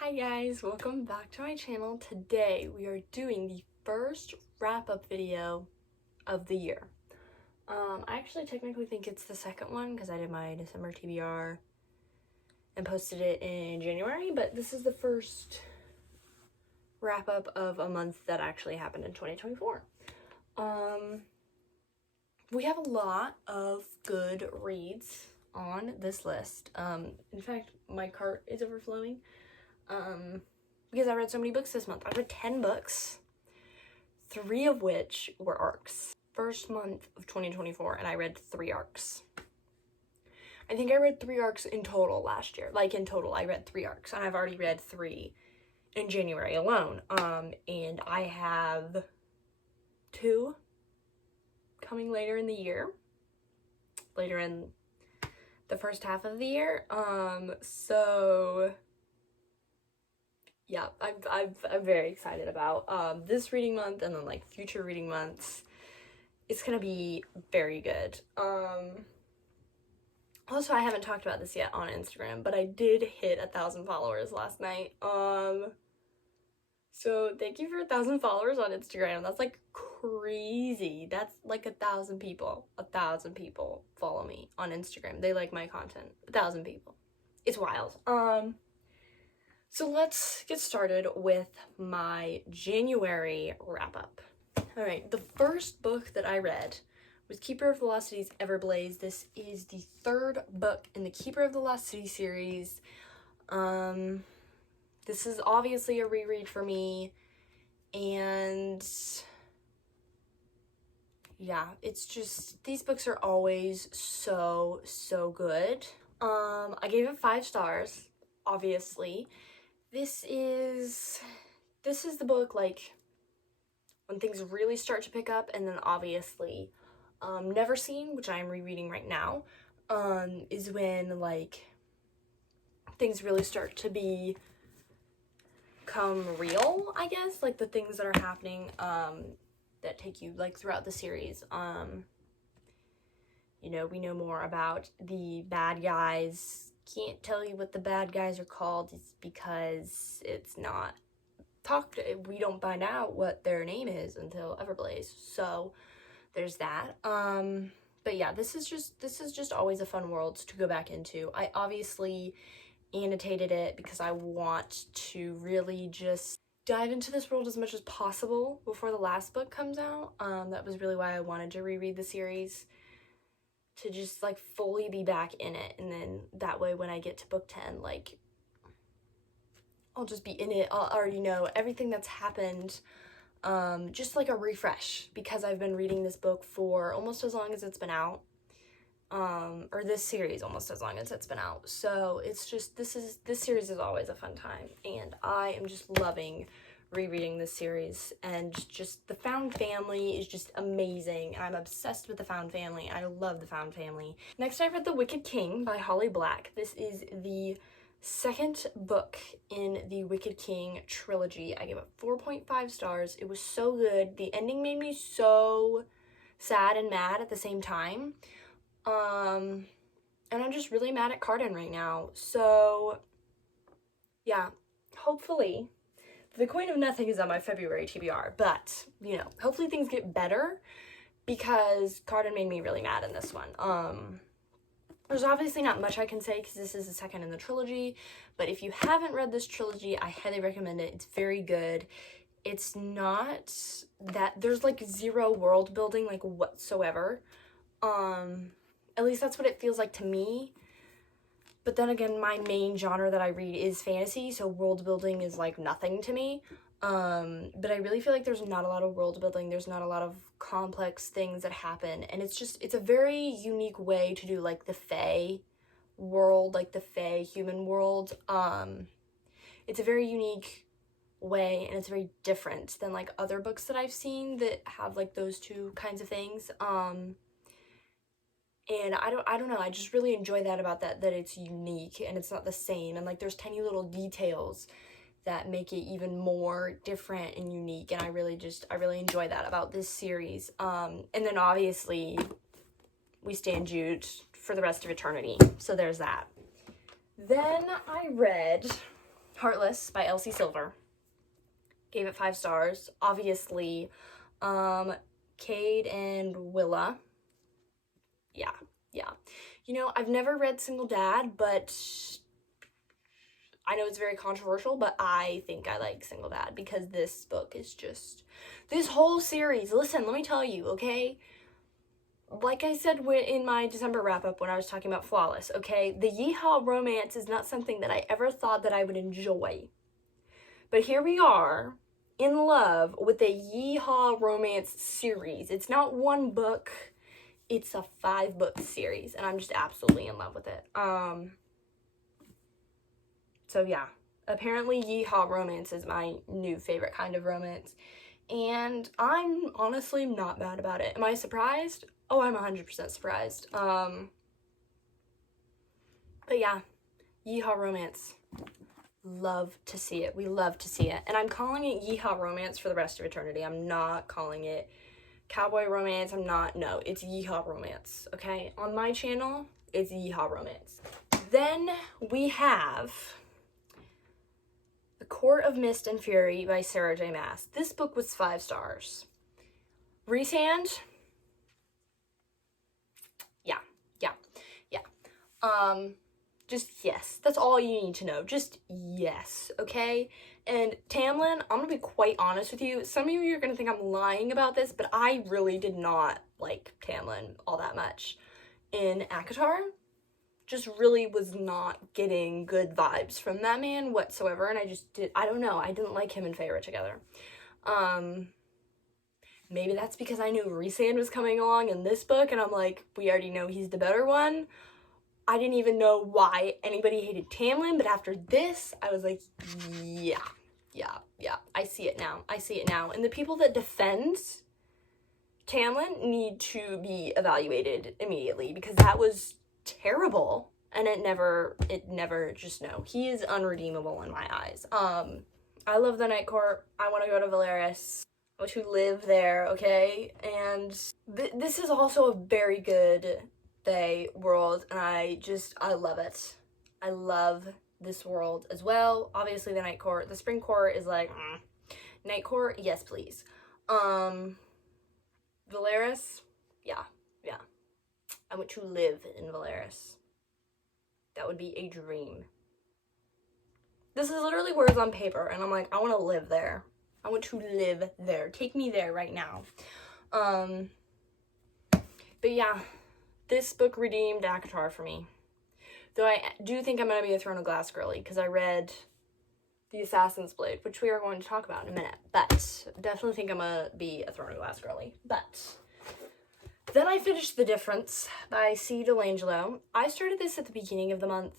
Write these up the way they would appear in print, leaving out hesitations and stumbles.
Hi guys, welcome back to my channel. Today we are doing the first wrap-up video of the year. I actually technically think it's the second one because I did my December TBR and posted it in January, but this is the first wrap-up of a month that actually happened in 2024. We have a lot of good reads on this list. In fact, my cart is overflowing. Because I read so many books this month. I read 10 books, 3 of which were arcs. First month of 2024, and I read 3 arcs. I think I read 3 arcs in total last year. Like, in total, I read 3 arcs, and I've already read 3 in January alone. And I have 2 coming later in the year. Later in the first half of the year. So yeah, I'm very excited about this reading month and then like future reading months. It's gonna be very good. Also, I haven't talked about this yet on Instagram, but I did hit 1,000 followers last night. So thank you for 1,000 followers on Instagram. That's like crazy. That's like 1,000 people. 1,000 people follow me on Instagram. They like my content. 1,000 people. It's wild. So let's get started with my January wrap-up. All right, the first book that I read was Keeper of the Lost City's Everblaze. This is the 3rd book in the Keeper of the Lost City series. This is obviously a reread for me, and yeah, it's just, these books are always so good. I gave it 5 stars, obviously. This is the book, like, when things really start to pick up, and then obviously, Never Seen, which I'm rereading right now, is when, like, things really start to become real, I guess, like, the things that are happening, that take you, like, throughout the series. You know, we know more about the bad guys. Can't tell you what the bad guys are called. It's because it's not talked. We don't find out what their name is until Everblaze. So there's that. But yeah, this is just always a fun world to go back into. I obviously annotated it because I want to really just dive into this world as much as possible before the last book comes out. That was really why I wanted to reread the series, to just like fully be back in it, and then that way when I get to book 10, like, I'll just be in it. I'll already know everything that's happened, just like a refresh, because I've been reading this book for almost as long as it's been out, or this series almost as long as it's been out. So it's just, this series is always a fun time, and I am just loving rereading this series, and just the found family is just amazing. I'm obsessed with the found family. I love the found family. Next, I read The Wicked King by Holly Black. This is the 2nd book in the Wicked King trilogy. I gave it 4.5 stars. It was so good. The ending made me so sad and mad at the same time. And I'm just really mad at Carden right now. So yeah, hopefully The Queen of Nothing is on my February TBR, but, you know, hopefully things get better, because Carden made me really mad in this one. There's obviously not much I can say because this is the 2nd in the trilogy, but if you haven't read this trilogy, I highly recommend it. It's very good. It's not that, there's like 0 world building, like, whatsoever. At least that's what it feels like to me. But then again, my main genre that I read is fantasy, so world building is like nothing to me. But I really feel like there's not a lot of world building. There's not a lot of complex things that happen. And it's a very unique way to do like the Fae world, like the Fae human world. It's a very unique way, and it's very different than like other books that I've seen that have like those 2 kinds of things. And I don't know, I just really enjoy that about that it's unique and it's not the same, and like there's tiny little details that make it even more different and unique, and I really enjoy that about this series. And then obviously we stand Jude for the rest of eternity, so there's that. Then I read Heartless by Elsie Silver. Gave it 5 stars. Obviously, Cade and Willa. Yeah. You know, I've never read Single Dad, but I know it's very controversial, but I think I like Single Dad because this book is just, this whole series, listen, let me tell you, okay? Like I said in my December wrap-up when I was talking about Flawless, okay? The Yeehaw romance is not something that I ever thought that I would enjoy. But here we are, in love with a Yeehaw romance series. It's not one book, it's a 5-book series, and I'm just absolutely in love with it. So yeah, apparently Yeehaw romance is my new favorite kind of romance, and I'm honestly not mad about it. Am I surprised? Oh, I'm 100% surprised. But yeah, Yeehaw romance. Love to see it. We love to see it. And I'm calling it Yeehaw romance for the rest of eternity. I'm not calling it cowboy romance. No, it's Yeehaw romance, okay? On my channel, it's Yeehaw romance. Then we have The Court of Mist and Fury by Sarah J. Maas. This book was 5 stars. Resand? Yeah. Just yes. That's all you need to know. Just yes, okay? And Tamlin, I'm gonna be quite honest with you. Some of you are gonna think I'm lying about this, but I really did not like Tamlin all that much in ACOTAR. Just really was not getting good vibes from that man whatsoever, and I don't know, I didn't like him and Feyre together. Maybe that's because I knew Resand was coming along in this book, and I'm like, we already know he's the better one. I didn't even know why anybody hated Tamlin, but after this, I was like, yeah, I see it now. And the people that defend Tamlin need to be evaluated immediately, because that was terrible, and it never just, no, he is unredeemable in my eyes. I love the Night Court. I want to go to Velaris. I want to live there, okay? And this is also a very good world, and I love it. I love this world as well. Obviously the Night Court. The Spring Court is like, Night Court, yes please. Velaris, yeah. I want to live in Velaris. That would be a dream. This is literally words on paper, and I'm like, I want to live there. I want to live there. Take me there right now. But yeah, this book redeemed ACOTAR for me. Though I do think I'm going to be a Throne of Glass girly, because I read The Assassin's Blade, which we are going to talk about in a minute. But definitely think I'm going to be a Throne of Glass girly. But then I finished The Difference by C. Delangelo. I started this at the beginning of the month,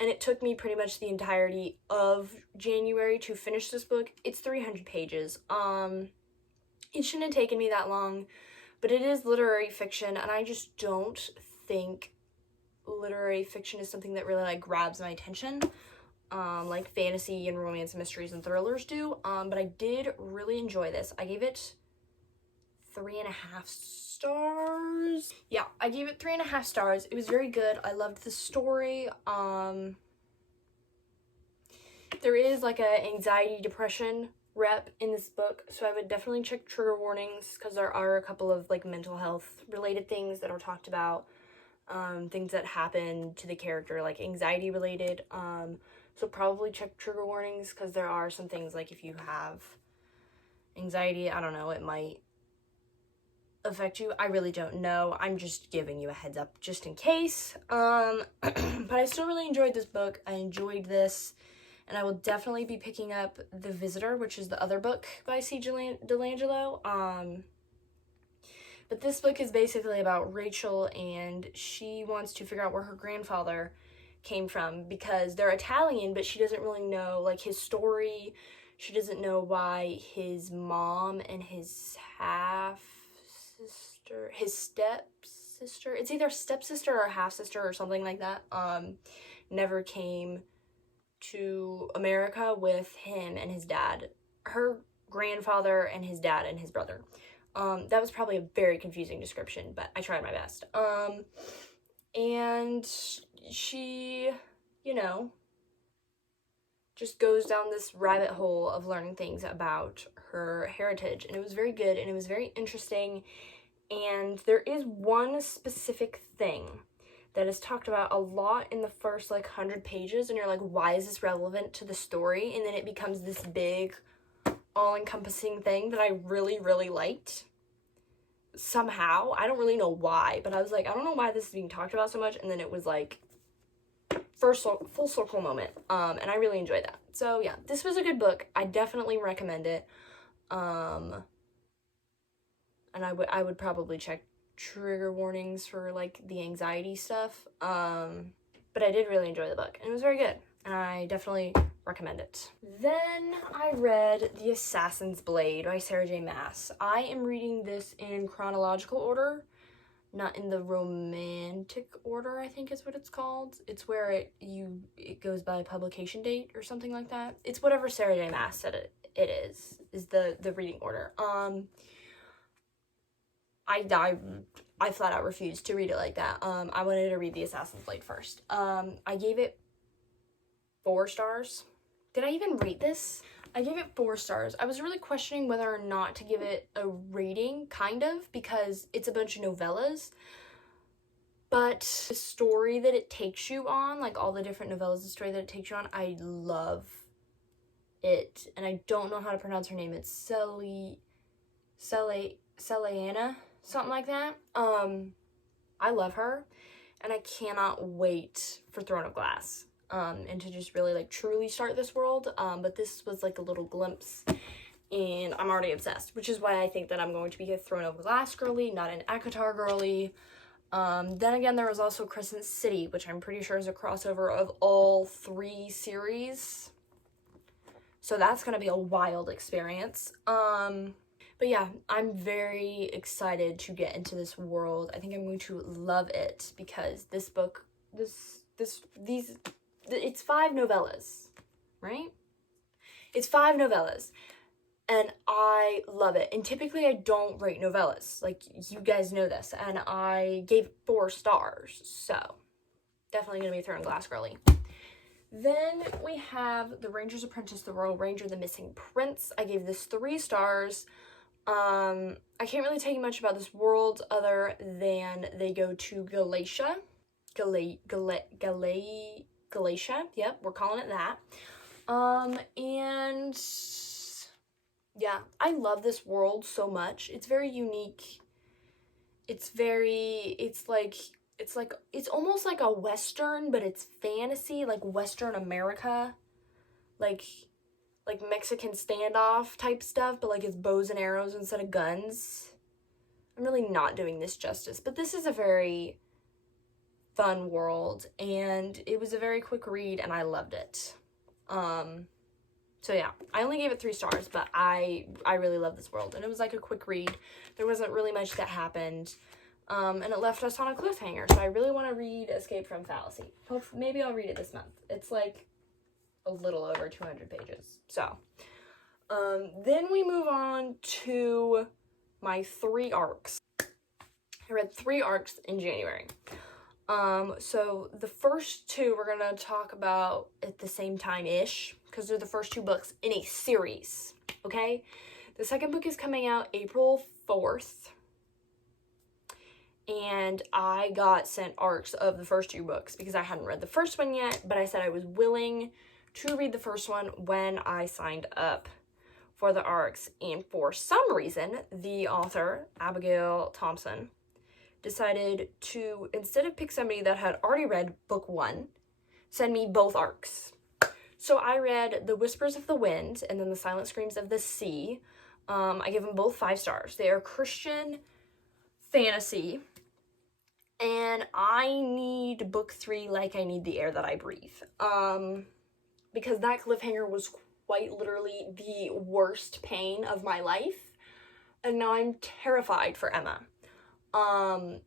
and it took me pretty much the entirety of January to finish this book. It's 300 pages. It shouldn't have taken me that long, but it is literary fiction, and I just don't think literary fiction is something that really, like, grabs my attention, like fantasy and romance and mysteries and thrillers do, but I did really enjoy this. I gave it 3.5 stars. Yeah, I gave it 3.5 stars. It was very good. I loved the story. There is like a anxiety, depression rep in this book, so I would definitely check trigger warnings, because there are a couple of like mental health related things that are talked about, things that happen to the character, like anxiety related, so probably check trigger warnings, because there are some things, like if you have anxiety, I don't know, it might affect you. I really don't know. I'm just giving you a heads up just in case. But I still really enjoyed this book. I enjoyed this, and I will definitely be picking up The Visitor, which is the other book by C. Delangelo. But this book is basically about Rachel, and she wants to figure out where her grandfather came from, because they're Italian, but she doesn't really know, like, his story. She doesn't know why his mom and his stepsister, it's either stepsister or half-sister or something like that, never came to America with him and his dad. Her grandfather and his dad and his brother. That was probably a very confusing description, but I tried my best. And she, you know, just goes down this rabbit hole of learning things about her heritage. And it was very good, and it was very interesting. And there is one specific thing that is talked about a lot in the first, like, 100 pages, and you're like, why is this relevant to the story? And then it becomes this big, all-encompassing thing that I really, really liked. Somehow, I don't really know why, but I was like, I don't know why this is being talked about so much, and then it was like full circle moment, and I really enjoyed that. So yeah, this was a good book. I definitely recommend it, and I would probably check trigger warnings for, like, the anxiety stuff, but I did really enjoy the book, and it was very good, and I definitely recommend it. Then I read The Assassin's Blade by Sarah J. Maas. I am reading this in chronological order, not in the romantic order, I think is what it's called. It's where it goes by publication date or something like that. It's whatever Sarah J. Maas said it is the reading order. I flat out refused to read it like that. I wanted to read The Assassin's Blade first. I gave it 4 stars. Did I even rate this? I gave it 4 stars. I was really questioning whether or not to give it a rating, kind of, because it's a bunch of novellas. But the story that it takes you on, like all the different novellas, the story that it takes you on, I love it. And I don't know how to pronounce her name. It's Celiana, something like that. I love her, and I cannot wait for Throne of Glass. And to just really, like, truly start this world, but this was, like, a little glimpse, and I'm already obsessed, which is why I think that I'm going to be a Throne of Glass girly, not an ACOTAR girly. Then again, there was also Crescent City, which I'm pretty sure is a crossover of all 3 series, so that's gonna be a wild experience. But yeah, I'm very excited to get into this world. I think I'm going to love it, because this book, it's 5 novellas, right? It's 5 novellas, and I love it. And typically I don't rate novellas, like, you guys know this, and I gave 4 stars, so definitely gonna be a Throne of Glass girly. Then we have The Ranger's Apprentice, The Royal Ranger, The Missing Prince. I gave this 3 stars. I can't really tell you much about this world other than they go to Galatia. Galatia, yep, we're calling it that. And yeah, I love this world so much. It's very unique. It's almost like a Western, but it's fantasy, like Western America, like Mexican standoff type stuff, but, like, it's bows and arrows instead of guns. I'm really not doing this justice, but this is a very fun world, and it was a very quick read, and I loved it. So yeah, I only gave it 3 stars, but I really love this world, and it was like a quick read. There wasn't really much that happened, and it left us on a cliffhanger, so I really want to read Escape from Fallacy. Maybe I'll read it this month. It's like a little over 200 pages. So, then we move on to my 3 arcs. I read 3 arcs in January. So the first 2 we're gonna talk about at the same time-ish, because they're the first 2 books in a series, okay? The second book is coming out April 4th, and I got sent arcs of the first 2 books because I hadn't read the first one yet, but I said I was willing to read the first one when I signed up for the arcs, and for some reason, the author, Abigail Thompson, decided to, instead of pick somebody that had already read book 1, send me both arcs. So I read The Whispers of the Wind and then The Silent Screams of the Sea. I give them both 5 stars. They are Christian fantasy, and I need book 3 like I need the air that I breathe. Because that cliffhanger was quite literally the worst pain of my life, and now I'm terrified for Emma.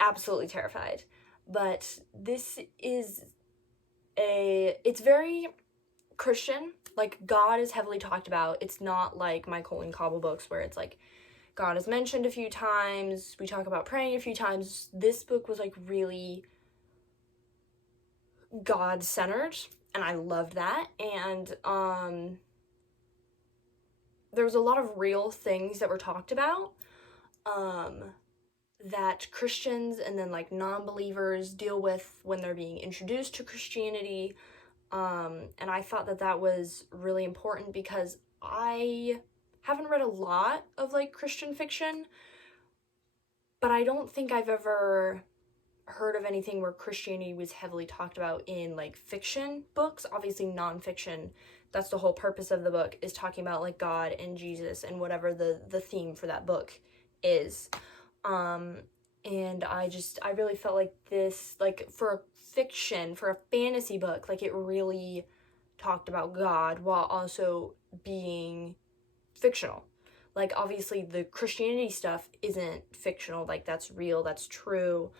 Absolutely terrified. But this is it's very Christian. Like, God is heavily talked about. It's not like my Colton Cobble books where it's like God is mentioned a few times, we talk about praying a few times. This book was, like, really God-centered, and I loved that. And there was a lot of real things that were talked about that Christians and then like non-believers deal with when they're being introduced to Christianity. And I thought that that was really important because I haven't read a lot of like Christian fiction, but I don't think I've ever heard of anything where Christianity was heavily talked about in like fiction books. Obviously nonfiction, that's the whole purpose of the book, is talking about like God and Jesus and whatever the theme for that book is. And I really felt like this, like for a fiction, for a fantasy book, like it really talked about God while also being fictional. Like obviously the Christianity stuff isn't fictional, like that's real, that's true.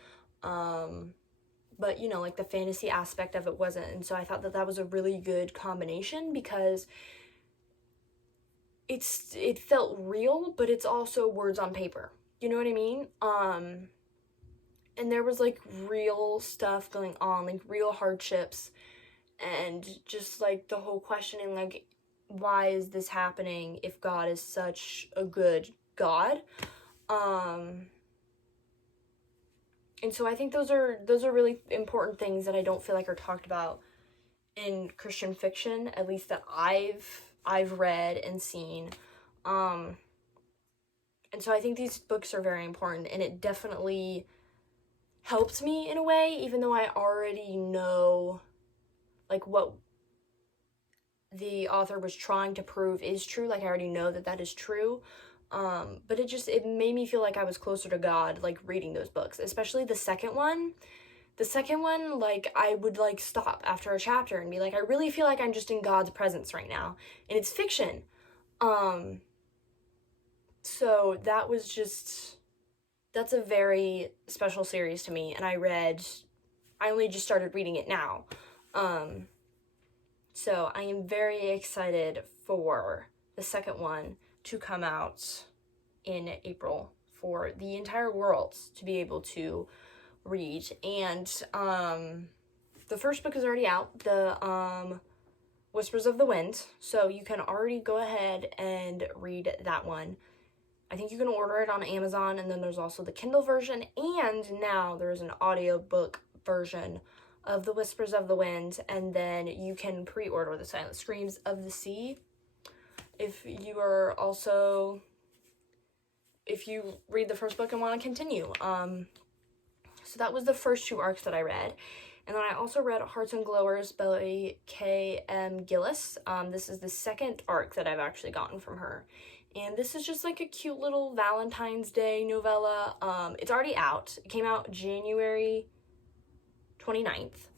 But you know, like the fantasy aspect of it wasn't. And so I thought that that was a really good combination because it felt real, but it's also words on paper. You know what I mean? And there was like real stuff going on, like real hardships, and just like the whole questioning, like, why is this happening if God is such a good God? And so I think those are really important things that I don't feel like are talked about in Christian fiction, at least that I've read and seen. And so I think these books are very important, and it definitely helped me in a way, even though I already know like what the author was trying to prove is true. Like I already know that that is true. But it made me feel like I was closer to God, like reading those books, especially the second one. The second one, like I would like stop after a chapter and be like, I really feel like I'm just in God's presence right now. And it's fiction. So that's a very special series to me. And I only just started reading it now. So I am very excited for the second one to come out in April for the entire world to be able to read. And the first book is already out, the Whispers of the Wind, so you can already go ahead and read that one. I think you can order it on Amazon, and then there's also the Kindle version, and now there's an audiobook version of the Whispers of the Wind, and then you can pre-order the Silent Screams of the Sea if you read the first book and want to continue. So that was the first two arcs that I read. And then I also read Hearts and Glowers by K.M. Gillis. This is the second arc that I've actually gotten from her. And this is just like a cute little Valentine's Day novella. It's already out. It came out January 29th.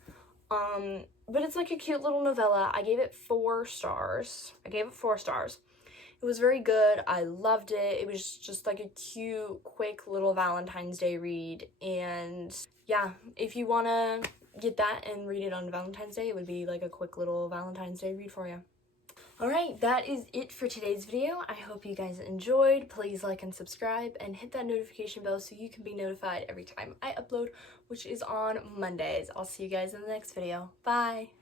But it's like a cute little novella. I gave it 4 stars. It was very good. I loved it. It was just like a cute, quick little Valentine's Day read. And yeah, if you want to get that and read it on Valentine's Day, it would be like a quick little Valentine's Day read for you. Alright, that is it for today's video. I hope you guys enjoyed. Please like and subscribe and hit that notification bell so you can be notified every time I upload, which is on Mondays. I'll see you guys in the next video. Bye!